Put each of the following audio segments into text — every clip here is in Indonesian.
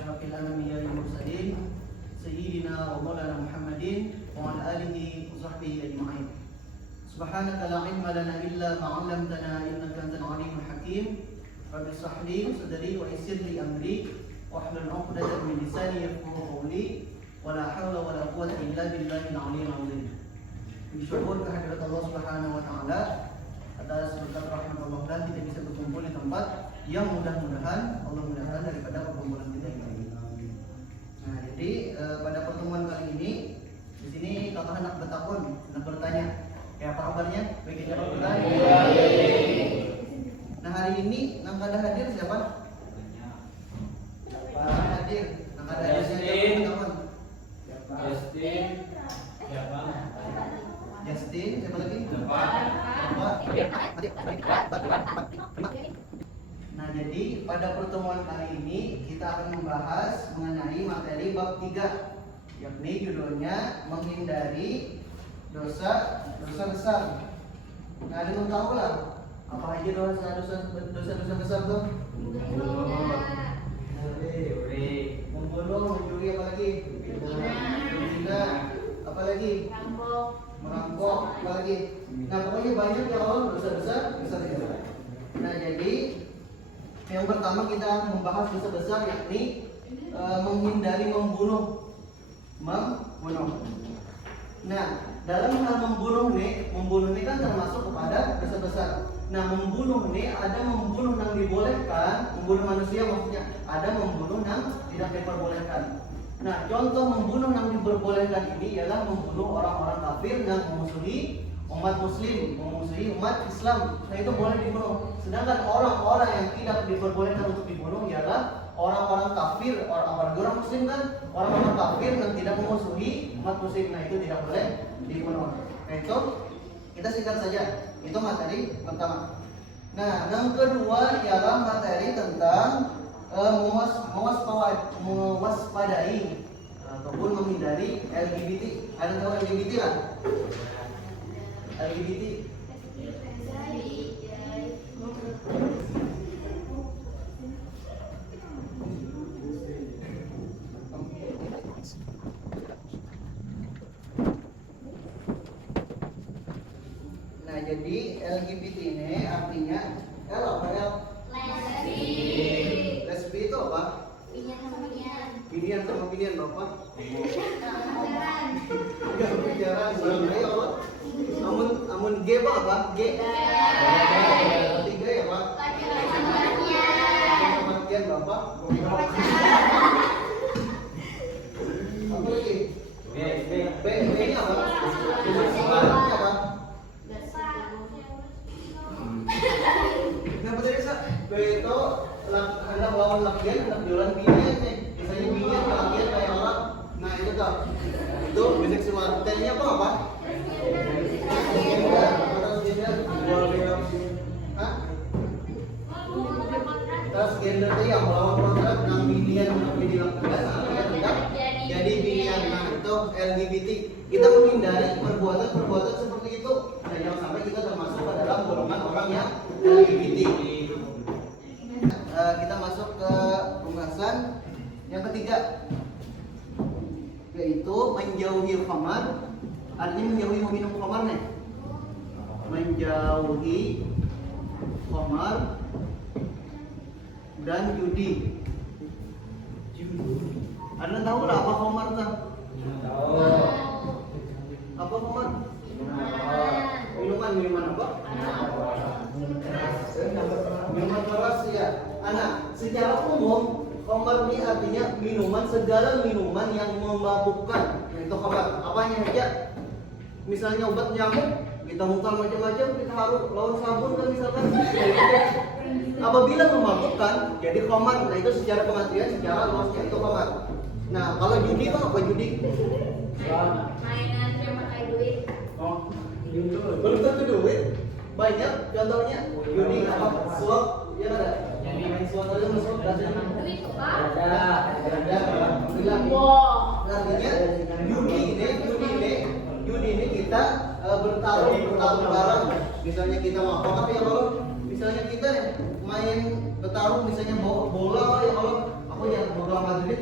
أشرف الأنبياء والمرسلين سيدنا ومولانا محمد وعلى آله وصحبه أجمعين. سبحانك لا علم لنا إلا ما علمتنا إنك أنت العليم الحكيم. رب اشرح لي صدري ويسر لي أمري واحلل عقدة من لساني يفقهوا قولي ولا حول ولا قوة إلا بالله العلي العظيم. Bersyukur kehadirat Allah Subhanahu wa taala atas berkat rahmat Allah dan kita bisa berkumpul di tempat yang mudah-mudahan Allah mudahkan daripada perkumpulan kita ini. Nah, jadi pada pertemuan kali ini di sini kakak anak bertakun, anak bertanya, ya apa kabarnya? Baik, jawab bertanya. Nah, hari ini yang kada hadir siapa? Para hadir, yang kada hadir siapa? Justin. Siapa? Justin, siapa lagi? Nah, jadi pada pertemuan kali ini kita akan membahas mengenai materi bab 3, yakni judulnya menghindari dosa besar. Nah, ada yang tahu lah apa aja dosa besar tuh? Membunuh, mencuri, apa lagi? Berzina, apa lagi? Merampok, apa lagi? Nah, pokoknya banyak ya Allah dosa besar itu. Nah, jadi yang pertama kita membahas dosa besar yakni menghindari membunuh. Nah, dalam hal membunuh ini kan termasuk kepada dosa besar. Nah, membunuh ini ada membunuh yang dibolehkan, membunuh manusia maksudnya, ada membunuh yang tidak diperbolehkan. Nah, contoh membunuh yang diperbolehkan ini ialah membunuh orang-orang kafir yang memusuhi umat muslim, memusuhi umat Islam. Nah, itu boleh dibunuh. Sedangkan orang-orang yang tidak diperbolehkan untuk dibunuh ialah orang-orang kafir, orang muslim kan, orang-orang kafir yang tidak memusuhi umat muslim. Nah, itu tidak boleh dibunuh. Nah, itu kita singkat saja. Itu materi pertama. Nah, yang kedua ialah materi tentang mewaspadai ataupun menghindari LGBT. Ada tahu LGBT kan? LGBT. Nah, jadi LGBT ini artinya L apa L? Lesbi itu apa? Binian sama binian Bapak? Enggak bicara sebenarnya Allah. Amun G apa? G. Tiga ya Pak? Kematian Bapak? Apa lagi? B ini apa? Ini apa? Nah, betul ya, B itu hendak lawan lakian, hendak jualan binian nih. Misalnya binian lakian kayak orang. Nah, itu tuh. Itu biseksual. T-nya apa? Transgender itu yang melawan kontrak yang binian dilakukan tidak jadi binian. Nah, itu LGBT. Kita menghindari perbuatan seperti itu. Nah, jangan sampai kita termasuk ke dalam golongan orang yang LGBT. Kita masuk ke pembahasan yang ketiga, yaitu menjauhi khamar. Artinya menjauhi meminum khamar nih. Menjauhi khamar dan judi. Anda tahu lah apa khamar tuh? Tahu. Apa khamar? Minuman apa? Minuman keras ya. Anak, secara umum khamar ini artinya segala minuman yang memabukkan. Itu khamar. Apanya aja? Misalnya obat nyamuk, kita mutar macam-macam, kita harus lawan sabun kan misalkan. Apabila memabukkan, jadi khamar. Nah, itu secara pengertian, secara luasnya itu khamar. Nah, kalau judi apa judi? Mainan yang pakai duit. Oh, belum tentu duit. Banyak contohnya judi apa? Suap, ya ada. Yang main suap aja masuk dasarnya. Duit apa? Ada. Alhamdulillah. Artinya judi ini kita bertaruh barang. Misalnya kita mau apa ya kalau misalnya kita main bertaruh misalnya bola ya kalau aku yang bola Madrid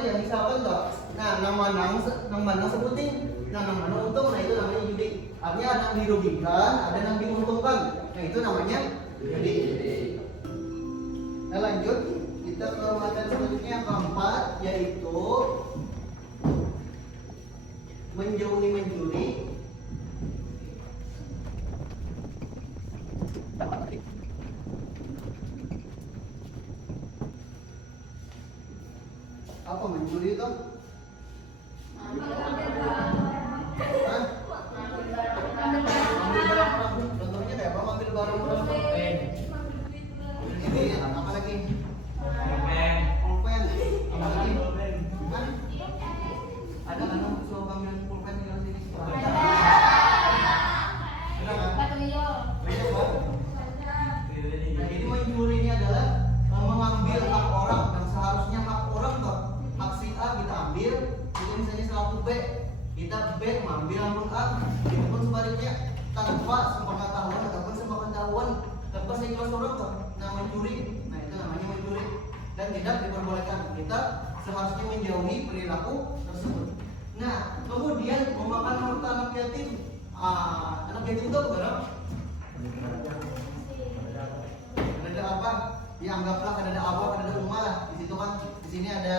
ya misalkan toh. Nah, nang manang sebutin. Nah, nang manang untung, nah itu namanya judi. Artinya ada yang dirugikan, ada yang diuntungkan. Nah, itu namanya judi. Nah, lanjut kita ke materi selanjutnya yang keempat, yaitu menjauhi mencuri. Apa mencuri itu? Hah? Ambil barang orang. Contohnya kayak apa? Ambil barang orang. Ini apa lagi? Pulpen. Apa lagi? Hah? Ada kan suka panggilan pulpen di sini? Ada kan? Banyak kan? Nah, ini mencuri ini adalah mengambil hak orang dan seharusnya hak orang toh. Hak si A kita ambil, itu misalnya selaku B, kita B mengambil ampun A, itu pun sebaliknya tanpa sepengetahuan ataupun sepengetahuan tanpa seikhlas orang toh. Nah, mencuri, nah itu namanya mencuri dan tidak diperbolehkan. Kita seharusnya menjauhi perilaku tersebut. Nah, kemudian memakan harta anak yatim. Anak yatim itu apa? Ada apa? Ya anggaplah ada abah, ada umah lah. Di situ kan, di sini ada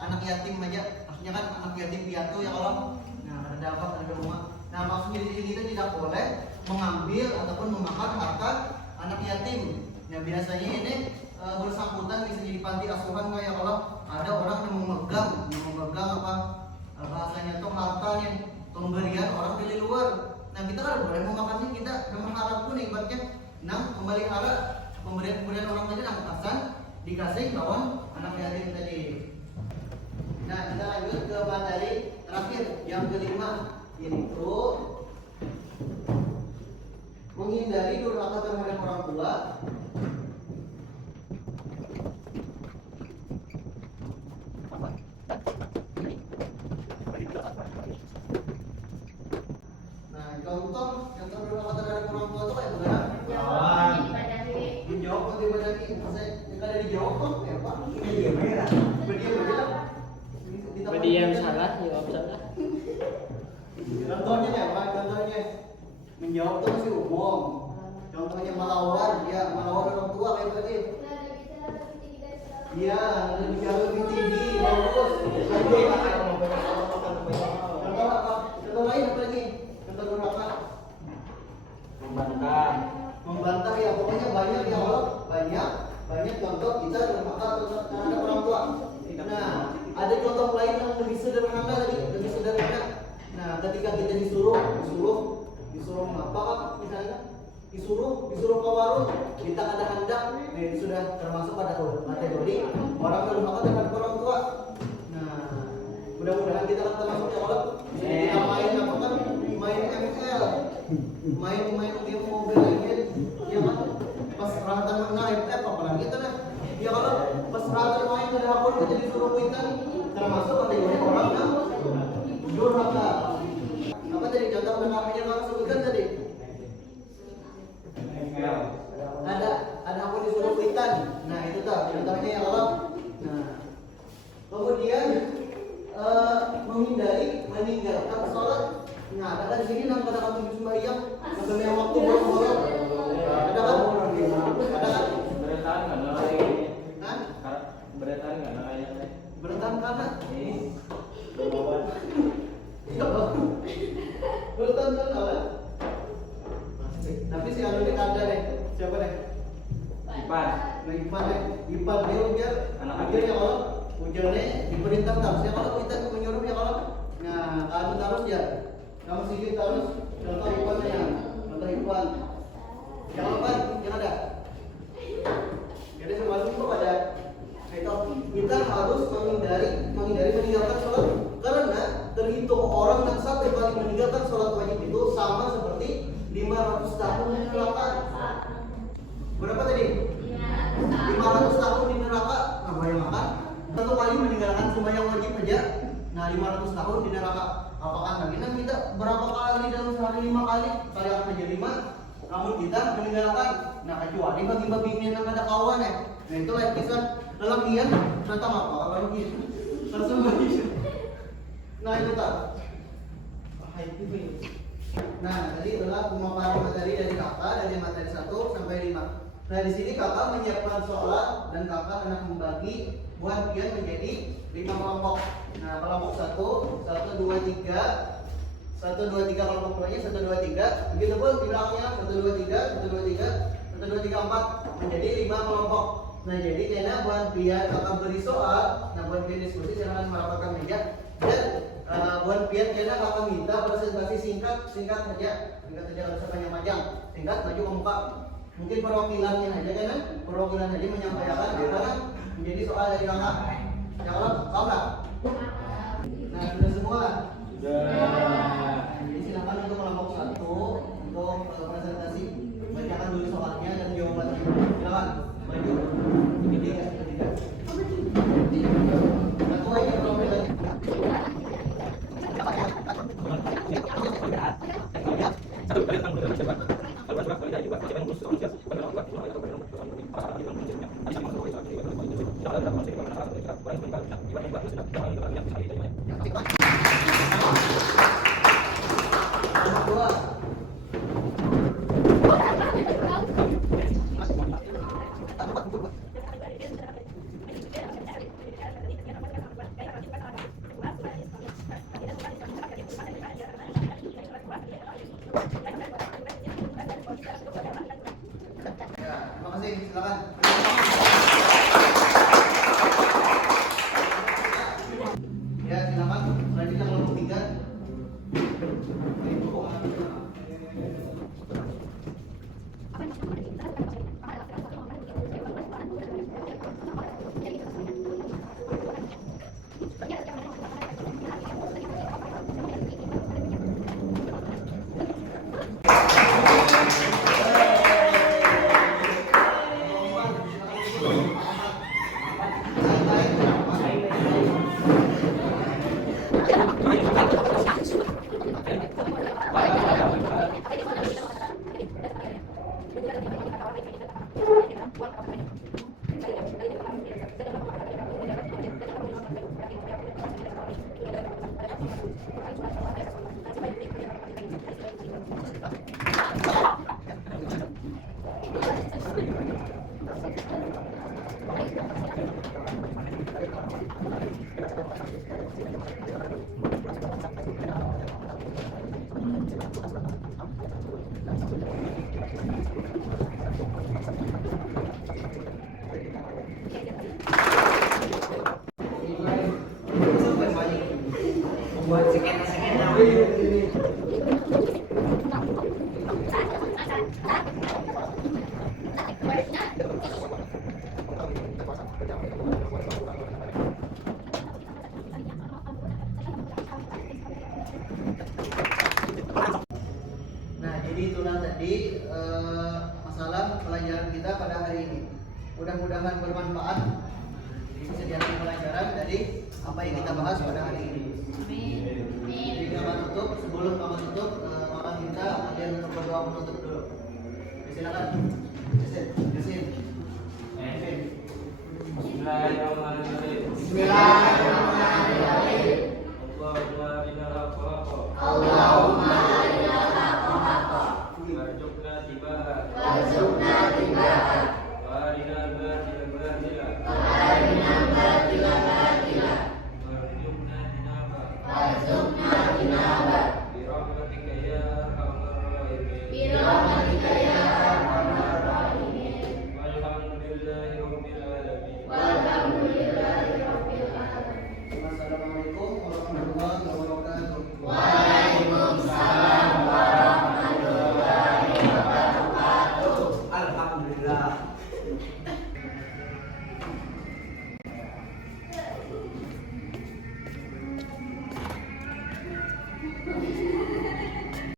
anak yatim aja. Maksudnya kan anak yatim piatu ya kalau. Nah, ada abah, ada umah. Nah, maksudnya di sini kita tidak boleh mengambil ataupun memakan harta anak yatim. Nah, biasanya ini bersangkutan bisa jadi panti asuhan kayak kalau ada orang yang memegang apa bahasanya itu harta yang pemberian orang dari luar. Nah, kita kan boleh memakannya, kita mengharap pun ibaratnya memelihara pemberian orang tadi nang atasan dikasih lawan anak yatim tadi. Nah, kita lanjut ke materi terakhir yang kelima, yaitu menghindari durhaka terhadap orang tua. Nah, contoh durhaka terhadap orang tua itu kayak gimana? Dijawab atau dibadani? Maksudnya kalau dijawab kok ya Pak? Berdiam aja. Berdiam salah, jawab salah. Contohnya ya Pak, contohnya menjawab itu masih umum. Contohnya melawan, ya melawan orang tua kayak tadi. Iya, ada bicara lebih tinggi, bagus. Contoh apa? Contoh lain apa lagi? Contoh durhaka. Membantah ya, pokoknya banyak ya Allah, banyak contoh kita durhaka terhadap orang tua. Nah, ada contoh lain yang lebih sederhana lagi, lebih sederhana. Nah, ketika kita disuruh apa misalnya? Disuruh ke warung, kita ada hendak, nah ini sudah termasuk pada kategori orang durhaka terhadap orang tua. Nah, mudah-mudahan kita kan termasuk ya Allah. Kita main apa kan? Main ML, main game mobile legend, ya kan? Pas peralatan mengenai FF apalagi itu nah. Ya kalau pas peralatan main ke dapur kita disuruh kuitan, termasuk kategori orang yang durhaka. Apa tadi contoh yang kamu sebutkan tadi? Ada aku disuruh kuitan. Nah, itu tuh contohnya ya Allah. Nah, kemudian meninggalkan sholat. Nah, ada kan di sini nang pada waktu sembahyang, sebelum waktu bolong-bolong. Ada kan? Bertahan nggak lah ini? Bertahan nggak lah ini? Bertahan karena? Bertahan karena? Tapi si Anu ada deh. Siapa deh? Ipan. Nah, Ipan dia ujar anak akhirnya kalau ujarnya diperintah terus ya kalau kita menyuruh ya kalau nah kamu terus ya kamu sikit terus contoh Ipan ya contoh Ipan jangan Ipan yang ada jadi semalam itu ada itu kita harus menghindari meninggalkan sholat karena terhitung orang yang sampai kali meninggalkan sholat wajib itu sama seperti 500 tahun di neraka. Berapa tadi? 500 tahun di neraka. Nah, bayangkan satu kali meninggalkan sembahyang wajib aja. Nah, 500 tahun di neraka. Apakah lagi? Nah, kita berapa kali dalam sehari 5 kali? Kali akan menjadi 5. Namun kita meninggalkan. Nah, kecuali bagi-bagi yang ada kawan ya. Nah, itu lain kisah. Lelakian ternyata apa? Kalau gitu. Langsung bagi. Nah itu tak. Nah tadi itulah pemaparan materi dari kakak dari materi 1 sampai 5. Nah di sini kakak menyiapkan soal dan kakak akan membagi buah pian menjadi 5 kelompok. Nah kelompok 1, 1, 2, 3. 1, 2, 3 kelompok 2 nya 1, 2, 3. Begitu pun di belakangnya 1, 2, 3, 1, 2, 3, 1, 2, 3, 4 menjadi 5 kelompok. Nah jadi karena buan pian akan beri soal. Nah buan pian diskusi silakan merapatkan meja dan buan pian karena akan minta presentasi singkat saja kalau sepanjang panjang singkat maju ke muka. Mungkin perwakilannya aja kan? Perwakilan aja menyampaikan apa menjadi soal dari kakak. Ya kalau paham nggak? Nah sudah semua. Jadi silakan untuk kelompok 1 untuk presentasi bacakan dulu soalnya dan jawabannya. Silakan maju. Ketiga. Satu aja perwakilan. Terima kasih, silakan. Ya, silakan. Selanjutnya kelompok 3. Buat sekian-sekian Nah, jadi itulah tadi masalah pelajaran kita pada hari ini. Mudah-mudahan bermanfaat. Bisa diambil pelajaran dari apa yang kita bahas pada hari ini. Jadi kapan tutup, sebelum kapan tutup, maka minta kalian untuk berdoa menutup dulu. Silakan. Yasin. Bismillahirrahmanirrahim. Bismillahirrahmanirrahim. Allahumma Allahumma warzuqna tiba'a. warzuqna tiba'a.